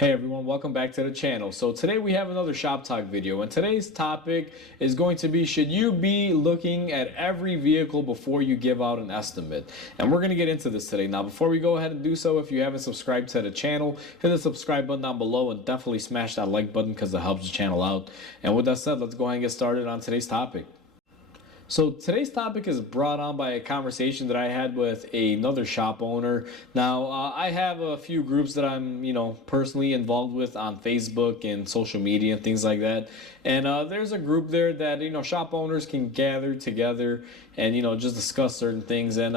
Hey everyone, welcome back to the channel. So today we have another Shop Talk video, and today's topic is going to be, should you be looking at every vehicle before you give out an estimate? And we're going to get into this today. Now before we go ahead and do so, if you haven't subscribed to the channel, hit the subscribe button down below and definitely smash that like button because it helps the channel out. And with that said, let's go ahead and get started on today's topic. So today's topic is brought on by a conversation that I had with another shop owner. Now, I have a few groups that I'm, personally involved with on Facebook and social media and things like that. And there's a group there that, shop owners can gather together and, just discuss certain things. And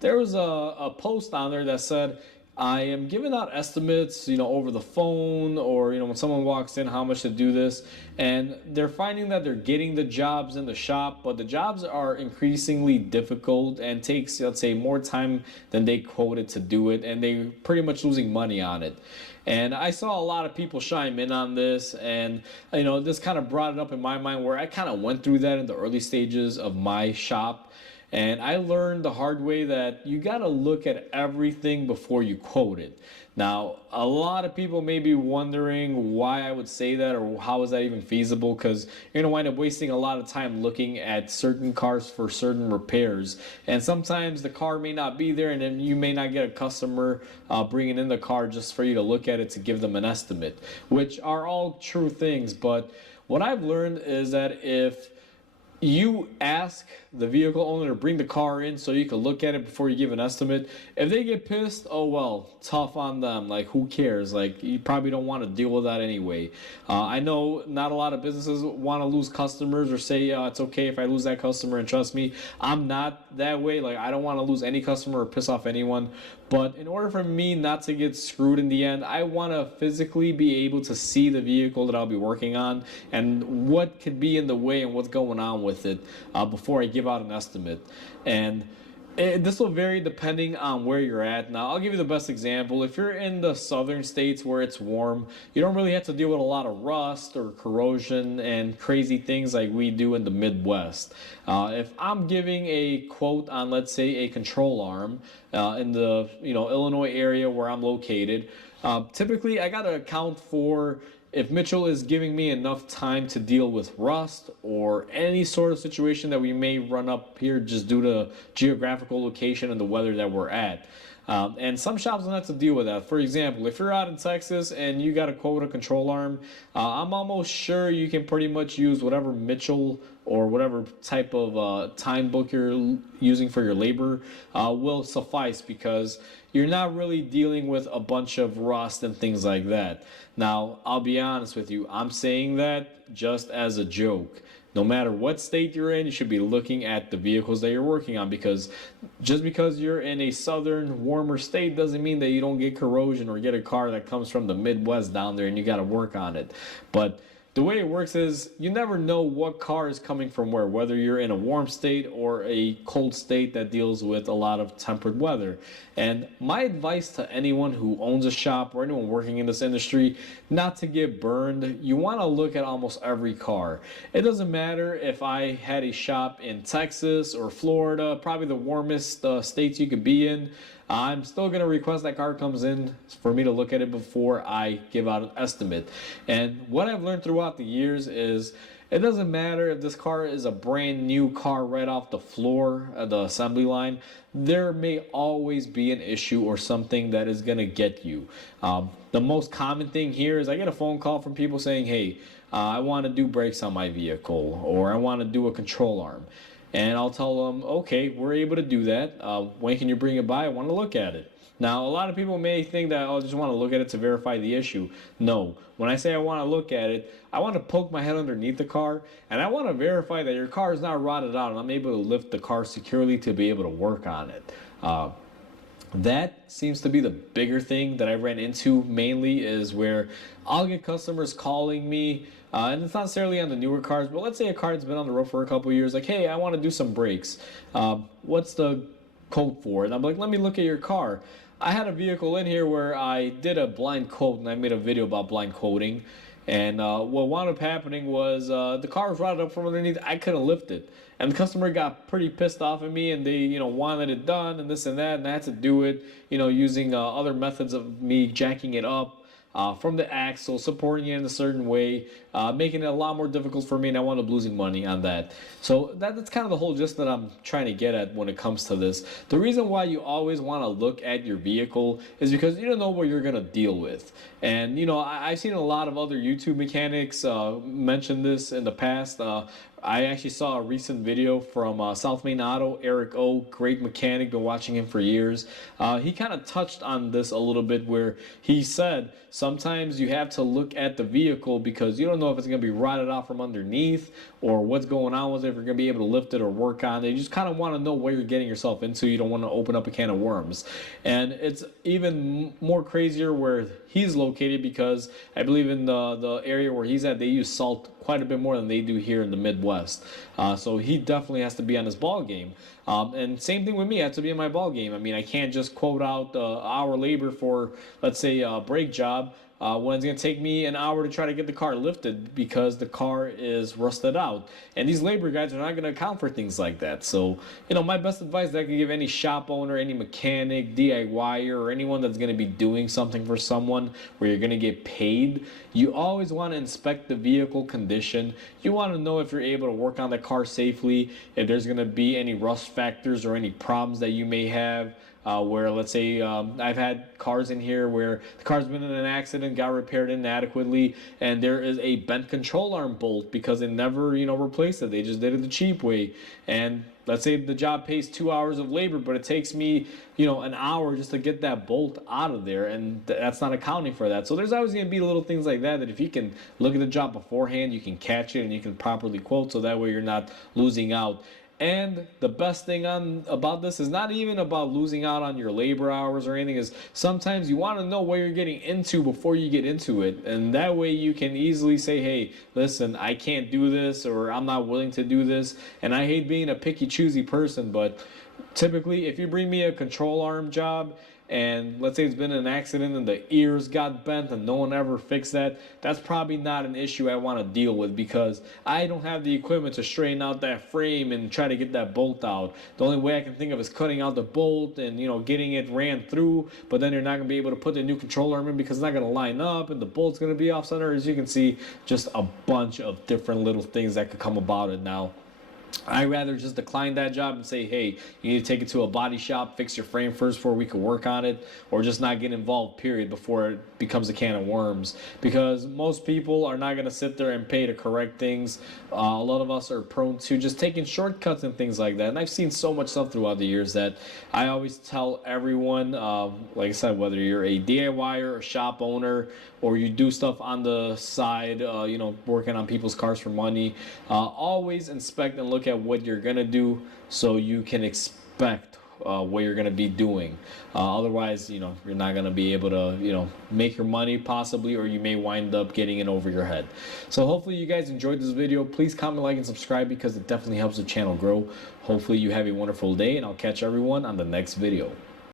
there was a post on there that said, I am giving out estimates, over the phone or, when someone walks in, how much to do this. And they're finding that they're getting the jobs in the shop, but the jobs are increasingly difficult and takes, let's say, more time than they quoted to do it. And they're pretty much losing money on it. And I saw a lot of people chime in on this, and this kind of brought it up in my mind where I kind of went through that in the early stages of my shop. And I learned the hard way that you got to look at everything before you quote it. Now, a lot of people may be wondering why I would say that or how is that even feasible, because you're going to wind up wasting a lot of time looking at certain cars for certain repairs. And sometimes the car may not be there, and then you may not get a customer bringing in the car just for you to look at it to give them an estimate, which are all true things. But what I've learned is that if you ask the vehicle owner to bring the car in so you can look at it before you give an estimate. If they get pissed, oh well, tough on them. Like, who cares? Like, you probably don't want to deal with that anyway. I know not a lot of businesses want to lose customers or say it's okay if I lose that customer, and trust me, I'm not that way. Like, I don't want to lose any customer or piss off anyone. But in order for me not to get screwed in the end, I want to physically be able to see the vehicle that I'll be working on and what could be in the way and what's going on with it before I give out an estimate. And this will vary depending on where you're at. Now, I'll give you the best example. If you're in the southern states where it's warm, you don't really have to deal with a lot of rust or corrosion and crazy things like we do in the Midwest. If I'm giving a quote on, let's say, a control arm in the Illinois area where I'm located, typically I got to account for if Mitchell is giving me enough time to deal with rust or any sort of situation that we may run up here just due to geographical location and the weather that we're at. And some shops don't have to deal with that. For example, if you're out in Texas and you got to quote a control arm, I'm almost sure you can pretty much use whatever Mitchell or whatever type of time book you're using for your labor will suffice, because you're not really dealing with a bunch of rust and things like that. Now, I'll be honest with you, I'm saying that just as a joke. No matter what state you're in, you should be looking at the vehicles that you're working on, because just because you're in a southern, warmer state doesn't mean that you don't get corrosion or get a car that comes from the Midwest down there and you got to work on it. But the way it works is you never know what car is coming from where, whether you're in a warm state or a cold state that deals with a lot of temperate weather. And my advice to anyone who owns a shop or anyone working in this industry, not to get burned, you want to look at almost every car. It doesn't matter if I had a shop in Texas or Florida, probably the warmest states you could be in. I'm still going to request that car comes in for me to look at it before I give out an estimate. And what I've learned throughout the years is it doesn't matter if this car is a brand new car right off the floor of the assembly line. There may always be an issue or something that is going to get you. The most common thing here is I get a phone call from people saying, hey, I want to do brakes on my vehicle, or I want to do a control arm. And I'll tell them, okay, we're able to do that. When can you bring it by? I want to look at it. Now, a lot of people may think that, oh, I just want to look at it to verify the issue. No. When I say I want to look at it, I want to poke my head underneath the car, and I want to verify that your car is not rotted out and I'm able to lift the car securely to be able to work on it. That seems to be the bigger thing that I ran into mainly, is where I'll get customers calling me, and it's not necessarily on the newer cars, but let's say a car that's been on the road for a couple of years, like, hey, I want to do some brakes. What's the quote for it? And I'm like, let me look at your car. I had a vehicle in here where I did a blind quote, and I made a video about blind quoting. And what wound up happening was the car was rotted up from underneath. I couldn't lift it. And the customer got pretty pissed off at me, and they, wanted it done and this and that. And I had to do it, using other methods of me jacking it up from the axle, supporting it in a certain way, making it a lot more difficult for me, and I wound up losing money on that. So that's kind of the whole gist that I'm trying to get at when it comes to this. The reason why you always want to look at your vehicle is because you don't know what you're going to deal with. And, I've seen a lot of other YouTube mechanics mention this in the past. I actually saw a recent video from South Main Auto, Eric O, great mechanic, been watching him for years. He kind of touched on this a little bit where he said sometimes you have to look at the vehicle because you don't know if it's going to be rotted out from underneath or what's going on with it, if you're going to be able to lift it or work on it. You just kind of want to know what you're getting yourself into. You don't want to open up a can of worms. And it's even more crazier where he's located because I believe in the area where he's at, they use salt quite a bit more than they do here in the Midwest. So he definitely has to be on his ball game. And same thing with me, I have to be in my ball game. I mean, I can't just quote out hour labor for, let's say, a brake job when it's going to take me an hour to try to get the car lifted because the car is rusted out. And these labor guys are not going to account for things like that. So, my best advice that I can give any shop owner, any mechanic, DIYer, or anyone that's going to be doing something for someone where you're going to get paid, you always want to inspect the vehicle condition. You want to know if you're able to work on the car safely, if there's going to be any rust factors or any problems that you may have. Where let's say I've had cars in here where the car's been in an accident, got repaired inadequately, and there is a bent control arm bolt because they never replaced it. They just did it the cheap way. And let's say the job pays 2 hours of labor, but it takes me an hour just to get that bolt out of there, and that's not accounting for that. So there's always going to be little things like that if you can look at the job beforehand, you can catch it and you can properly quote, so that way you're not losing out. And the best thing about this is not even about losing out on your labor hours or anything, is sometimes you want to know what you're getting into before you get into it. And that way you can easily say, hey, listen, I can't do this, or I'm not willing to do this. And I hate being a picky, choosy person, but typically if you bring me a control arm job, and let's say it's been an accident and the ears got bent and no one ever fixed that, that's probably not an issue I want to deal with because I don't have the equipment to straighten out that frame and try to get that bolt out. The only way I can think of is cutting out the bolt and getting it ran through, but then you're not going to be able to put the new control arm in because it's not going to line up and the bolt's going to be off center. As you can see, just a bunch of different little things that could come about it now. I'd rather just decline that job and say, hey, you need to take it to a body shop, fix your frame first before we can work on it, or just not get involved, period, before it becomes a can of worms. Because most people are not going to sit there and pay to correct things. A lot of us are prone to just taking shortcuts and things like that. And I've seen so much stuff throughout the years that I always tell everyone, like I said, whether you're a DIYer, a shop owner, or you do stuff on the side, working on people's cars for money, always inspect and look at what you're going to do so you can expect what you're going to be doing. Otherwise, you're not going to be able to, make your money possibly, or you may wind up getting in over your head. So hopefully you guys enjoyed this video. Please comment, like, and subscribe because it definitely helps the channel grow. Hopefully you have a wonderful day, and I'll catch everyone on the next video.